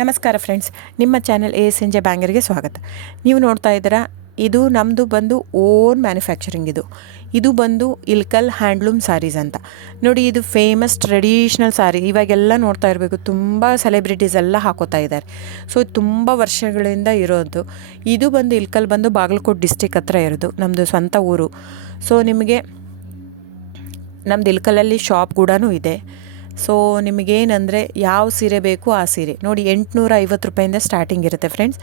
ನಮಸ್ಕಾರ ಫ್ರೆಂಡ್ಸ್, ನಿಮ್ಮ channel A S N J ಬ್ಯಾಂಗರ್ಗೆ ಸ್ವಾಗತ. ನೀವು ನೋಡ್ತಾ ಇದ್ದೀರಾ, ಇದು ನಮ್ಮದು ಬಂದು ಓನ್ ಮ್ಯಾನುಫ್ಯಾಕ್ಚರಿಂಗ್. ಇದು ಬಂದು ಇಲ್ಕಲ್ ಹ್ಯಾಂಡ್ಲೂಮ್ ಸ್ಯಾರೀಸ್ ಅಂತ ನೋಡಿ. ಇದು ಫೇಮಸ್ ಟ್ರೆಡಿಷ್ನಲ್ ಸ್ಯಾರಿ. ಇವಾಗೆಲ್ಲ ನೋಡ್ತಾ ಇರಬೇಕು, ತುಂಬ ಸೆಲೆಬ್ರಿಟೀಸ್ ಎಲ್ಲ ಹಾಕೋತಾ ಇದ್ದಾರೆ. ಸೊ ತುಂಬ ವರ್ಷಗಳಿಂದ ಇರೋದು. ಇದು ಬಂದು ಇಲ್ಕಲ್ ಬಂದು ಬಾಗಲಕೋಟೆ ಡಿಸ್ಟಿಕ್ ಹತ್ರ ಇರೋದು, ನಮ್ಮದು ಸ್ವಂತ ಊರು. ಸೊ ನಿಮಗೆ ನಮ್ದು ಇಲ್ಕಲಲ್ಲಿ ಶಾಪ್ ಕೂಡ ಇದೆ. ಸೊ ನಿಮಗೇನಂದರೆ ಯಾವ ಸೀರೆ ಬೇಕು ಆ ಸೀರೆ ನೋಡಿ, 850 ರೂಪಾಯಿಂದ ಸ್ಟಾರ್ಟಿಂಗ್ ಇರುತ್ತೆ ಫ್ರೆಂಡ್ಸ್.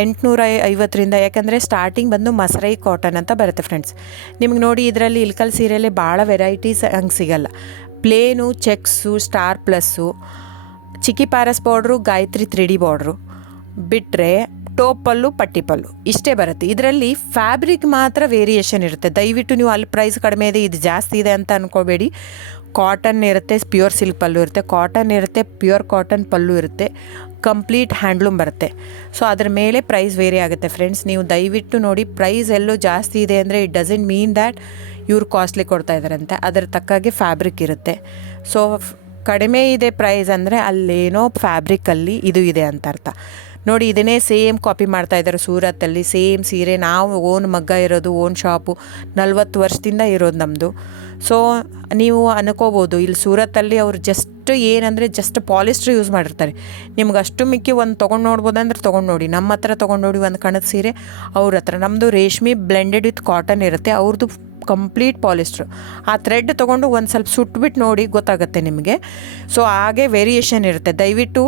850ರಿಂದ, ಯಾಕಂದರೆ ಸ್ಟಾರ್ಟಿಂಗ್ ಬಂದು ಮಸರೈ ಕಾಟನ್ ಅಂತ ಬರುತ್ತೆ ಫ್ರೆಂಡ್ಸ್. ನಿಮ್ಗೆ ನೋಡಿ, ಇದರಲ್ಲಿ ಇಲ್ಕಲ್ ಸೀರೆಯಲ್ಲಿ ಭಾಳ ವೆರೈಟೀಸ್ ಹಂಗೆ ಸಿಗಲ್ಲ. ಪ್ಲೇನು, ಚೆಕ್ಸು, ಸ್ಟಾರ್ ಪ್ಲಸ್ಸು, ಚಿಕ್ಕಿ ಪ್ಯಾರಸ್ ಬಾರ್ಡ್ರು, ಗಾಯತ್ರಿ 3D ಬಾರ್ಡ್ರು ಬಿಟ್ಟರೆ ಟೋಪಲ್ಲು, ಪಟ್ಟಿ ಪಲ್ಲು ಇಷ್ಟೇ ಬರುತ್ತೆ. ಇದರಲ್ಲಿ ಫ್ಯಾಬ್ರಿಕ್ ಮಾತ್ರ ವೇರಿಯೇಷನ್ ಇರುತ್ತೆ. ದಯವಿಟ್ಟು ನೀವು ಅಲ್ಲಿ ಪ್ರೈಸ್ ಕಡಿಮೆ ಇದೆ, ಇದು ಜಾಸ್ತಿ ಇದೆ ಅಂತ ಅಂದ್ಕೋಬೇಡಿ. ಕಾಟನ್ ಇರುತ್ತೆ, ಪ್ಯೂರ್ ಸಿಲ್ಕ್ ಪಲ್ಲು ಇರುತ್ತೆ, ಕಾಟನ್ ಇರುತ್ತೆ, ಪ್ಯೂರ್ ಕಾಟನ್ ಪಲ್ಲು ಇರುತ್ತೆ, ಕಂಪ್ಲೀಟ್ ಹ್ಯಾಂಡ್ಲೂಮ್ ಬರುತ್ತೆ. ಸೊ ಅದ್ರ ಮೇಲೆ ಪ್ರೈಸ್ ವೇರಿ ಆಗುತ್ತೆ ಫ್ರೆಂಡ್ಸ್. ನೀವು ದಯವಿಟ್ಟು ನೋಡಿ, ಪ್ರೈಸ್ ಎಲ್ಲೋ ಜಾಸ್ತಿ ಇದೆ ಅಂದರೆ ಇಟ್ ಡಸಂಟ್ ಮೀನ್ ದ್ಯಾಟ್ ಇವ್ರು ಕಾಸ್ಟ್ಲಿ ಕೊಡ್ತಾ ಇದ್ದಾರಂತೆ. ಅದರ ತಕ್ಕಾಗೆ ಫ್ಯಾಬ್ರಿಕ್ ಇರುತ್ತೆ. ಸೊ ಕಡಿಮೆ ಇದೆ ಪ್ರೈಸ್ ಅಂದರೆ ಅಲ್ಲೇನೋ ಫ್ಯಾಬ್ರಿಕಲ್ಲಿ ಇದು ಇದೆ ಅಂತ ಅರ್ಥ. ನೋಡಿ, ಇದನ್ನೇ ಸೇಮ್ ಕಾಪಿ ಮಾಡ್ತಾ ಇದ್ದಾರೆ ಸೂರತ್ತಲ್ಲಿ. ಸೇಮ್ ಸೀರೆ ನಾವು ಓನ್ ಮಗ್ಗ ಇರೋದು, ಓನ್ ಶಾಪು 40 ವರ್ಷದಿಂದ ಇರೋದು ನಮ್ಮದು. ಸೊ ನೀವು ಅನ್ಕೋಬೋದು, ಇಲ್ಲಿ ಸೂರತ್ತಲ್ಲಿ ಅವ್ರು ಜಸ್ಟ್ ಏನಂದರೆ ಜಸ್ಟ್ ಪಾಲಿಸ್ಟ್ರ್ ಯೂಸ್ ಮಾಡಿರ್ತಾರೆ. ನಿಮ್ಗೆ ಅಷ್ಟು ಮಿಕ್ಕಿ ಒಂದು ತೊಗೊಂಡು ನೋಡ್ಬೋದಂದ್ರೆ ತೊಗೊಂಡು ನೋಡಿ. ನಮ್ಮ ಹತ್ರ ತೊಗೊಂಡು ನೋಡಿ ಒಂದು ಕಣದ ಸೀರೆ, ಅವ್ರ ಹತ್ರ ನಮ್ಮದು ರೇಷ್ಮೆ ಬ್ಲೆಂಡೆಡ್ ವಿತ್ ಕಾಟನ್ ಇರುತ್ತೆ, ಅವ್ರದ್ದು ಕಂಪ್ಲೀಟ್ ಪಾಲಿಸ್ಟ್ರು. ಆ ಥ್ರೆಡ್ ತೊಗೊಂಡು ಒಂದು ಸ್ವಲ್ಪ ಸುಟ್ಬಿಟ್ಟು ನೋಡಿ, ಗೊತ್ತಾಗುತ್ತೆ ನಿಮಗೆ. ಸೊ ಹಾಗೆ ವೇರಿಯೇಷನ್ ಇರುತ್ತೆ. ದಯವಿಟ್ಟು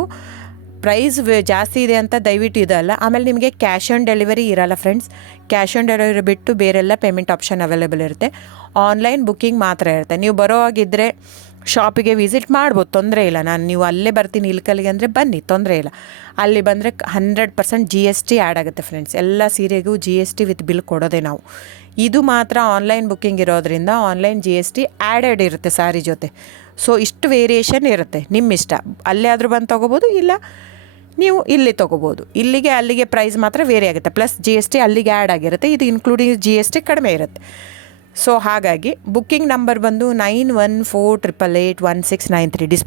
ಪ್ರೈಸ್ ಜಾಸ್ತಿ ಇದೆ ಅಂತ ದಯವಿಟ್ಟು ಇದಲ್ಲ. ಆಮೇಲೆ ನಿಮಗೆ ಕ್ಯಾಶ್ ಆನ್ ಡೆಲಿವರಿ ಇರಲ್ಲ ಫ್ರೆಂಡ್ಸ್. ಕ್ಯಾಶ್ ಆನ್ ಡೆಲಿವರಿ ಬಿಟ್ಟು ಬೇರೆಲ್ಲ ಪೇಮೆಂಟ್ ಆಪ್ಷನ್ ಅವೈಲೇಬಲ್ ಇರುತ್ತೆ. ಆನ್ಲೈನ್ ಬುಕ್ಕಿಂಗ್ ಮಾತ್ರ ಇರುತ್ತೆ. ನೀವು ಬರೋ ಹಾಗಿದ್ದರೆ ಶಾಪಿಗೆ ವಿಸಿಟ್ ಮಾಡ್ಬೋದು, ತೊಂದರೆ ಇಲ್ಲ. ನೀವು ಅಲ್ಲೇ ಬರ್ತೀನಿ ಇಲ್ಕಲ್ಗೆ ಅಂದರೆ ಬನ್ನಿ, ತೊಂದರೆ ಇಲ್ಲ. ಅಲ್ಲಿ ಬಂದರೆ 100% GST ಆ್ಯಡ್ ಆಗುತ್ತೆ ಫ್ರೆಂಡ್ಸ್. ಎಲ್ಲ ಸೀರೆಗೂ GST ವಿತ್ ಬಿಲ್ ಕೊಡೋದೇ ನಾವು. ಇದು ಮಾತ್ರ ಆನ್ಲೈನ್ ಬುಕ್ಕಿಂಗ್ ಇರೋದ್ರಿಂದ ಆನ್ಲೈನ್ GST ಆ್ಯಡೆಡ್ ಇರುತ್ತೆ ಸ್ಯಾರಿ ಜೊತೆ. ಸೊ ಇಷ್ಟು ವೇರಿಯೇಷನ್ ಇರುತ್ತೆ, ನಿಮ್ಮ ಇಷ್ಟ. ಅಲ್ಲೇ ಆದರೂ ಬಂದು ತೊಗೋಬೋದು, ಇಲ್ಲ ನೀವು ಇಲ್ಲಿ ತೊಗೋಬೋದು. ಇಲ್ಲಿಗೆ ಅಲ್ಲಿಗೆ ಪ್ರೈಸ್ ಮಾತ್ರ ವೇರಿ ಆಗುತ್ತೆ. ಪ್ಲಸ್ GST ಅಲ್ಲಿಗೆ ಆ್ಯಡ್ ಆಗಿರುತ್ತೆ, ಇದು ಇನ್ಕ್ಲೂಡಿಂಗ್ GST ಕಡಿಮೆ ಇರುತ್ತೆ. ಸೊ ಹಾಗಾಗಿ ಬುಕ್ಕಿಂಗ್ ನಂಬರ್ ಬಂದು 9148816993.